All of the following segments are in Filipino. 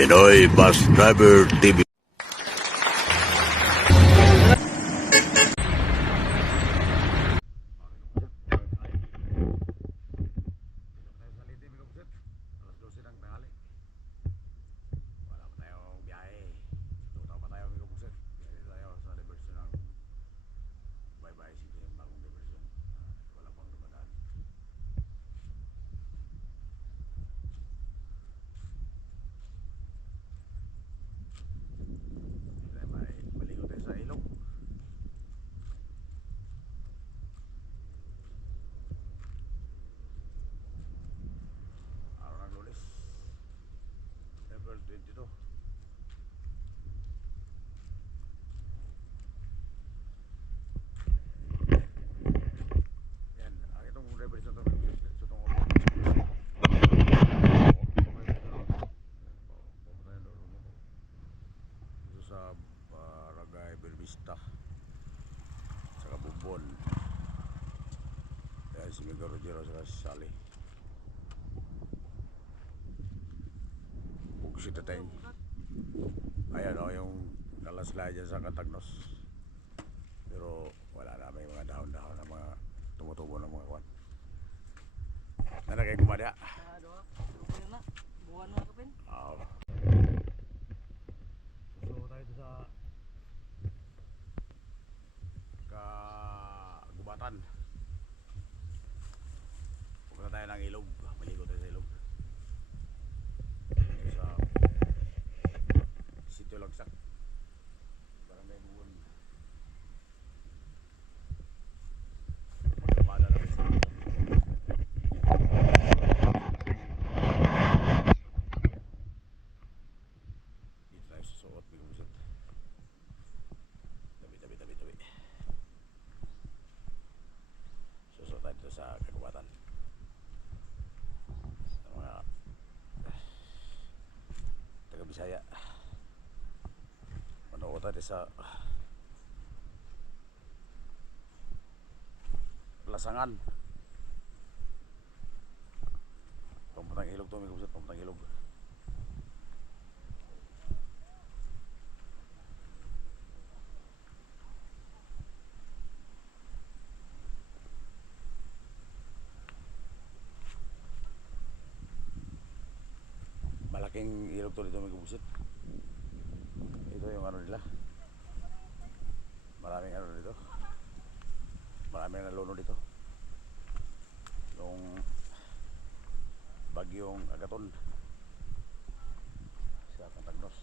Pinoy Bus Driver TV. Sa Barangay Belvista sa Kabubon. Kaya si Miguel Rogero sa Sali Bugsit na tayo. Ayan o yung nalaslay dyan sa Katagnos, pero wala na, may mga dahon-dahon na mga tumutubo ng mga kwan na nagay kumadya. Buwan na kapin. So tayo sa Kagubatan. Pupunta tayo ng ilog, maligo tayo sa ilog. Sa Sitio Lagsak, Barangay Buwan. Magkabada na rin sa dito tayo susuot, bigusot. Tabi. Susuot tayo dito sa Kagubatan. Sa mga taga Bisaya. Manood tayo sa Lasangan. Pamuntang ilog to, may gusot, pamuntang ilog. Malaking ilog to dito, may gusot. Ito yung ano nila. Maraming ano dito. Maraming naluno dito. Yung bagyong Agaton sa Katagnos.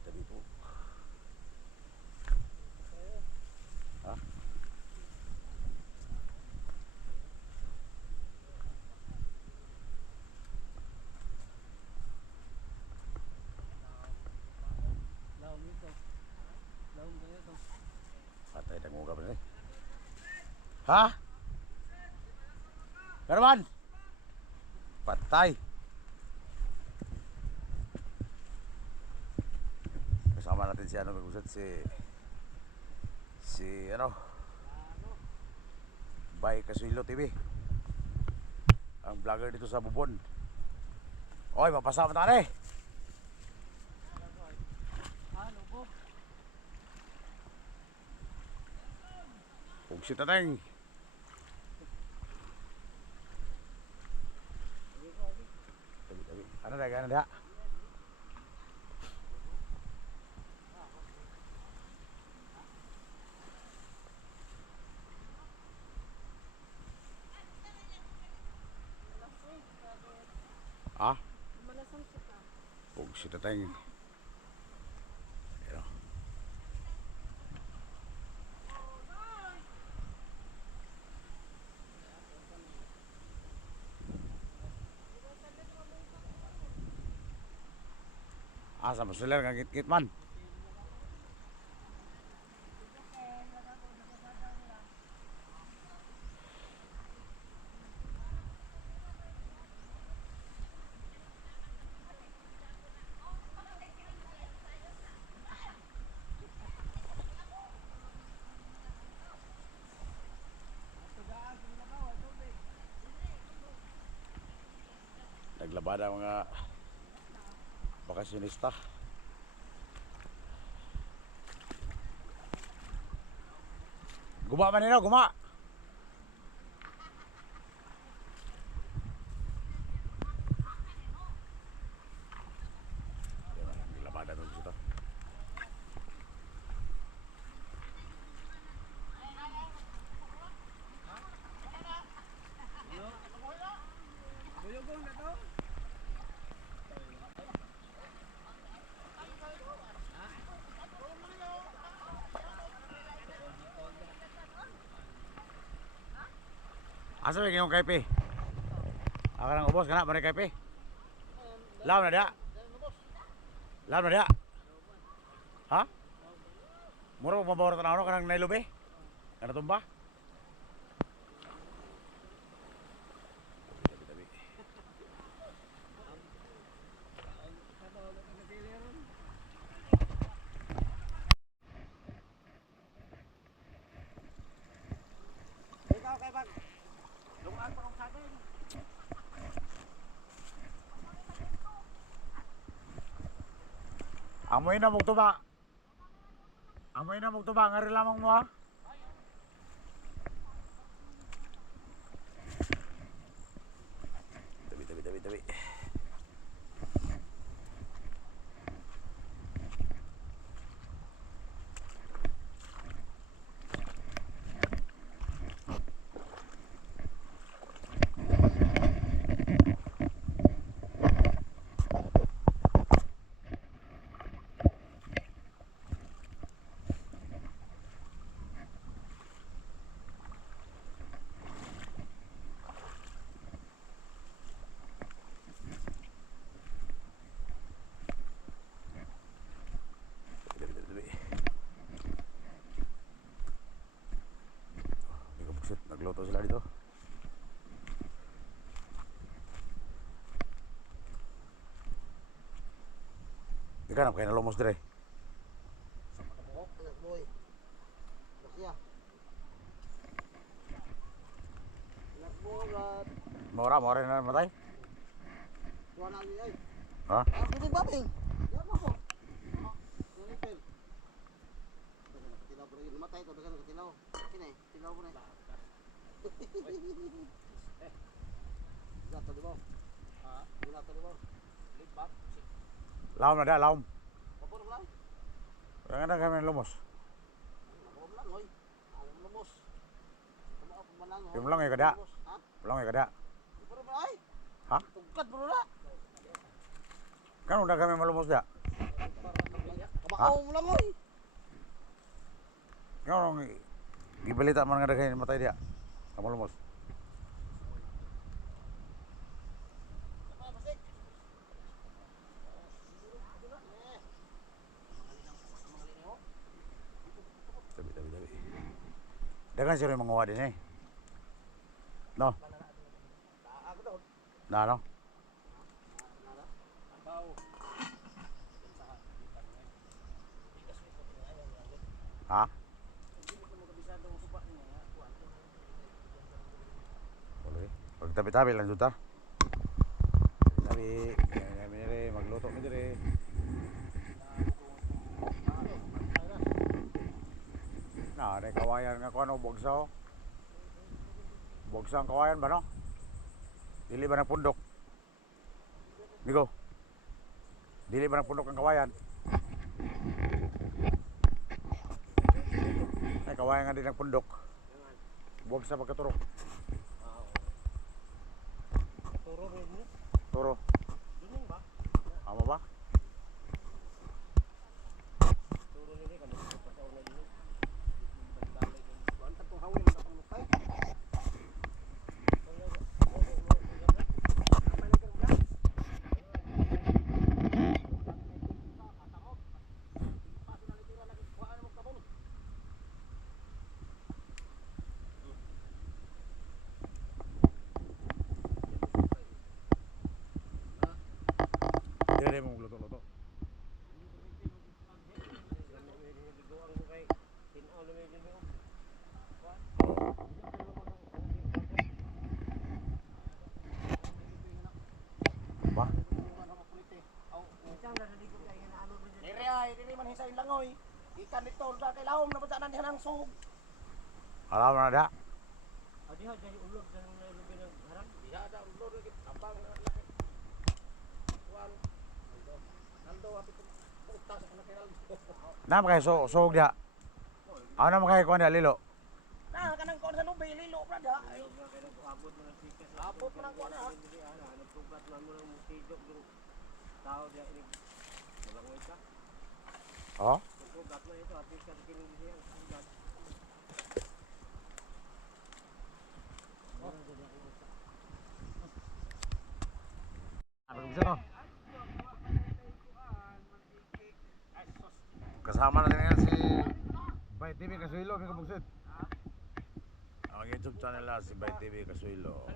Tabi po. Ha? Patay na mukha pa rin. Ha? Karaman? Patay. Kasama natin si ano, mag-usat si ano, Bay Kasuilo TV, ang vlogger dito sa Bubon. Oy, mapasama tayo. Bugsit na tayo. Tabi. Ano na? Ah? Bugsit na tayo. Asa masuler kang kit-kit man. labada mga bakasyonista. Guma man nila, guma. Labada dun sito. Asa ba yung kaype? Ako nang ubos kana bare kaype. Law na dia. Law na dia. Ha? Mura mo mabawar tanaw kanang nailobe? Kana tumba? Ikaw kay bag. Lungan pa kong saging. Amoy na mugtuba. Amoy na mugtuba ngari lamang mo ha. Tabi. Nagluto sila dito. Di ka na kayo nalumos dire. Boy. Siya. Nagbulat. Mora na matay. Wala ni ay. Ha? Ako di babing. Yan mo ko. Nilipil. Tilaw bro, matay to dagan tilaw. Kini, tilaw ko na. Gato di ba? Ah, gato di ba? Lipat. Laom na dia, laom. Papuro lang. Yang ada kami lumos. Papuro lang oy. Ang lumos. Kumao pa man lang. Yung lang ay kada. Ha? Lang ay kada. Papuro ba ay? Ha? Tungkat bro na. Kan udah kami malumos dia. Kumao mo lang oy. Kan orang gibalita man nga daghay matay dia. Kamu lumos. Tabi. Dagan sila yung manguha din eh. No? Na, no? Ha? Boleh. Pag tabi-tabi lang dito. Tabi, kami nire, magluto mi dire. Nah, ada kawayan nga kono bogsa. Bogsa ang kawayan ba no? Dili ba ng pundok? Migo. Dili ba ng pundok ang kawayan? Ay kawayan nga din ng pundok. Bogsa pagkaturok. Turo rin mo. Turo. Dining ba? Amo ba? Turo rin kan sa una din. Kuan ta tong hawin ta pang lukay. Dire mo luto-luto. oy. Ikan dito sa kay lahom na batanan diha nang sug. Alam mo na da? Adi ha jadi ulog sa lubi ng harang. Diha ada ulod lagi tabang na laki. Kuan. Nando apit utas na kay Aldo. Nama kayo sugod da. Ano naman kayo kuha da lilo? Nah, kanang kuan sa lubi lilo brada. Abot mo ng tikas. Abot mo ng kuan ha. Ano tugat man mo ng tidok yung tao dia ini. Walang isa. Oh? Tugat na ito apis ka kining diyan. Tugat. Ano bisa to? Kasama natin ngayon si Bay TV Kasuilo, may kabugsit. Ang YouTube channel na si Bay TV Kasuilo.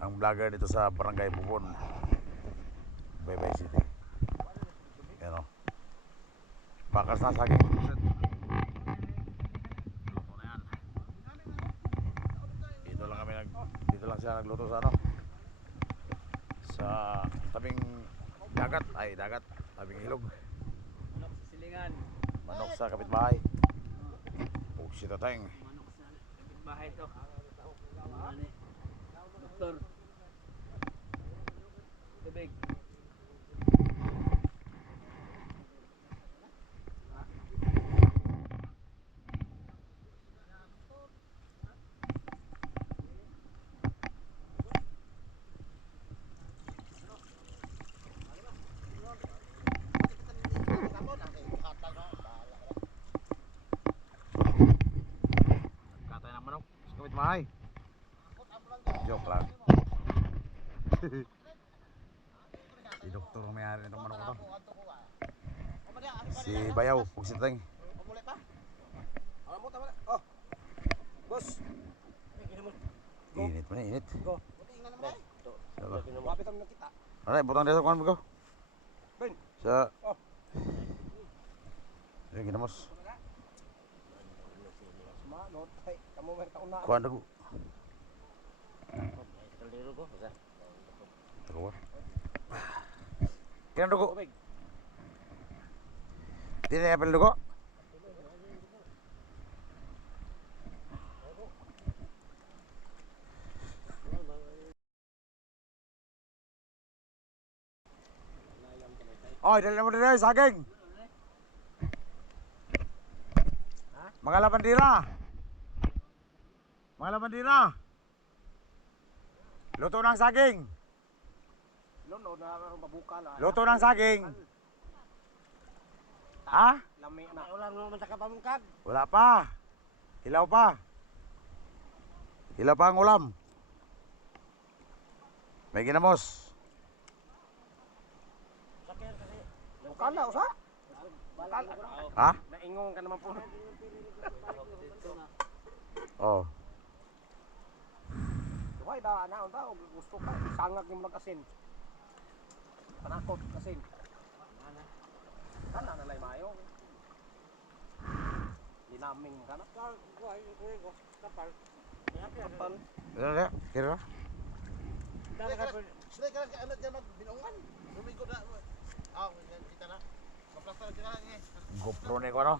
Ang vlogger dito sa Barangay Bubon, Baybay City. Yan o. Bakas na saging kabugsit. Luto na yan. Dito lang siya nagluto sa ano? Sa tabing dagat, tabing ilog. Manok sa silingan. Manok sa kapitbahay. Pugsit ateng. Manok sa bahay to. Ani. Doktor. Tubig. Katay ng manok sa kapitbahay. Joke lang. Si doktor ang may-ari nitong manok na to. Si Bayaw, pugsit ateng. Pamulay pa. Alam mo tama. Oh. Boss. Init mo na, init. Go. Buti nga naman. Sala. Mapit kami nakita. Alay, butang dito kuan mo ko. Ben. Sa Oh. Yung ginamos. Manot. Ay, kamu mer kauna. Kuan dago. Kaldero ko. Basta. Dago. Kaya dago. Tidak ya perlu dago. Oh, dali mo dali saging. Mga labandira. Mga labandira. Luto ng saging. Luno na ron mabuka na. Luto ng saging. Ha? Lami na. Ulang naman sa kapamungkag. Wala pa. Hilaw pa. Hilaw pa ang ulam. May ginamos. Sakyan kasi. Bukala usa. Ha? Naingong ka naman po. Oh. Why da na unta gusto ka sangag ni mga asin. Panakot asin. Kana na lay mayo. Dinaming kana. Kapal. Kapal. Kira kira. Sila ka ano diyan binungan. Lumigo na. Ah, kita na. Maplasta kita na eh. GoPro ne ko ano?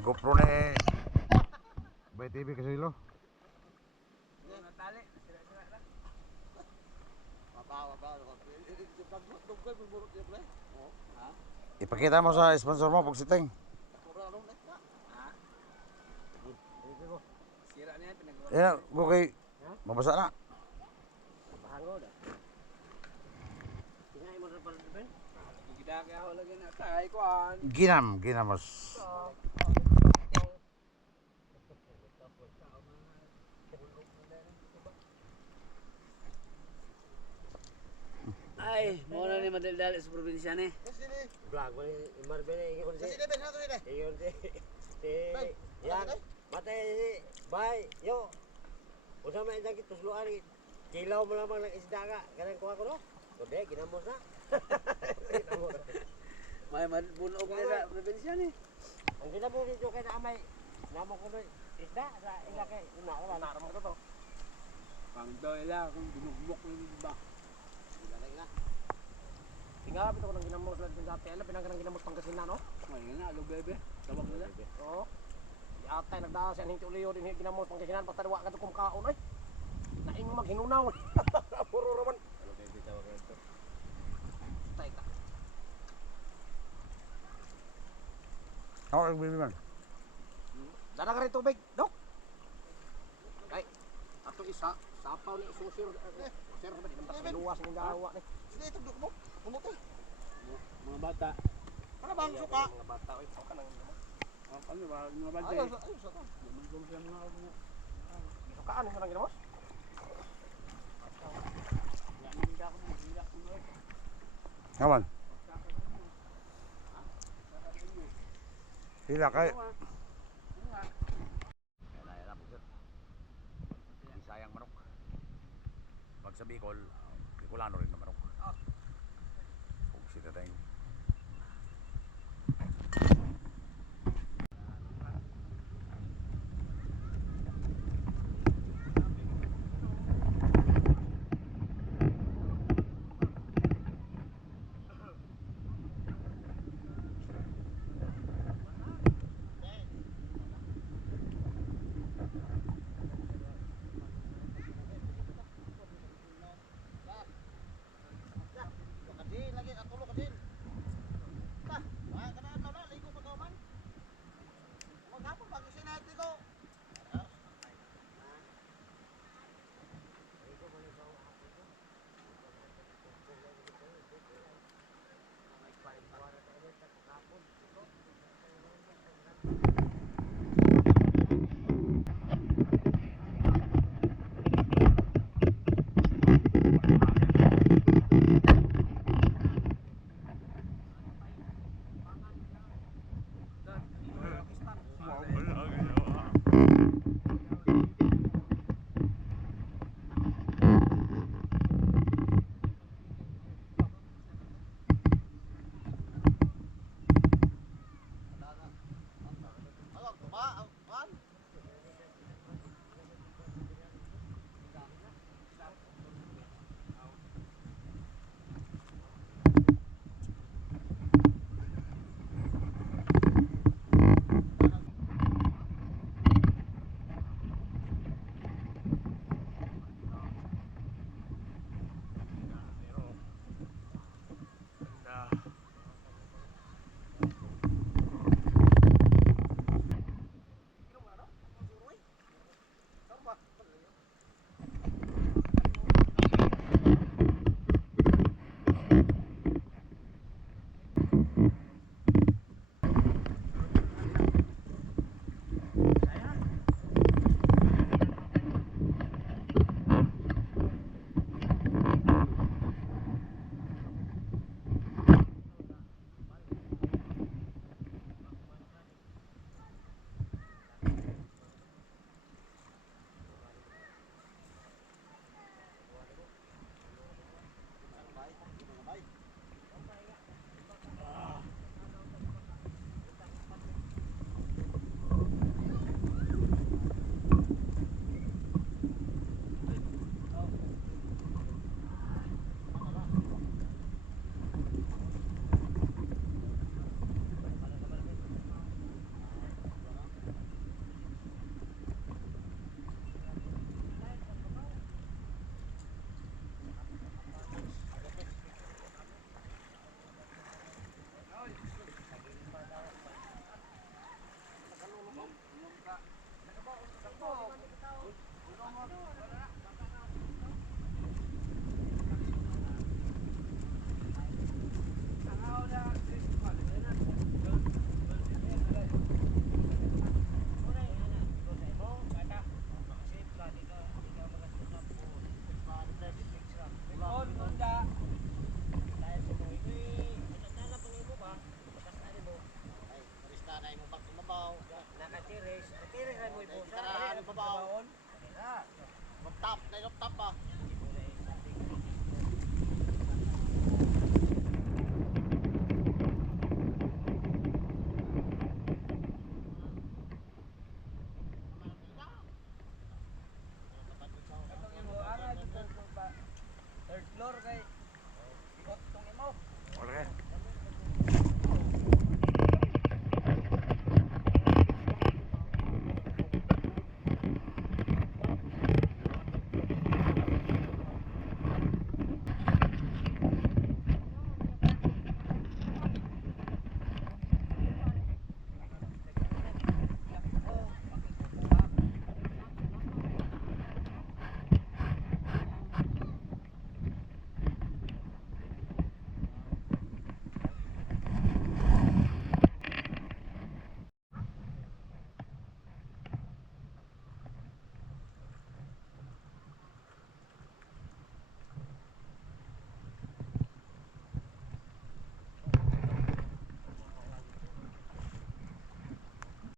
GoPro ne Bay TV Kasuilo. Tali. Ipakita mo sa sponsor mo pagsiting. Sira niya pinagawa. Yan, go kay mabasa na. Pahangod. Tingay mo ra pala ben. Gidagay ako lagi na kay kuan. Ginamos. Ay, mo na ni madaldali sa probinsya ni. Vlog mo ni Marvin ni ingon si. Ingon si. Yang matay si bay yo. Usa man dagi tusluan ni. Kilaw mo lamang ng isda ka. Kanang kuha ko no. Kundi ginamos na. May bunog ni sa probinsya ni. Ang ginamo dito kay naamay. Namo ko no isda sa ila kay una ka ba naramang ko to. Pang doy la kung binugmok ni ba. Tingapit ako ng ginamos lang din dati. Alam, pinangganang ginamos Pangasinan, no? Ngayon na, alo bebe. Tawag nila. Oo. Di atay, nagdaan siya, hindi uliyo din ginamos Pangasinan. Basta diwa ka ito kumakaon, ay. Naing maghinunaw. Puro raman. Alo bebe tawag nito. Tay ka. Ako nagbibig man. Dala ka rin tubig, Dok. Ay, ato isa, sapaw ni susir. Sir, ba di naman luwas ng gawa ni. Sige, tugdok mo. Pumuti. Mga bata. Ano ba ang suka? Mga bata, oy, ka nang Ano ba? Mga bata. Ayos, ayos ako. Gumagamit mga ako. gisukaan mo nang ginamos. Kawan. Sila kay. Kaya po sir. Ang sayang manok. Pag sa Bicol, Bicolano rin na manok. Kung sila tayong Kadin, lagi atulo kadin. Tah, wala ka na na ligo pa ka man. Maghapon pag sinati ko. Ano, tuba, man.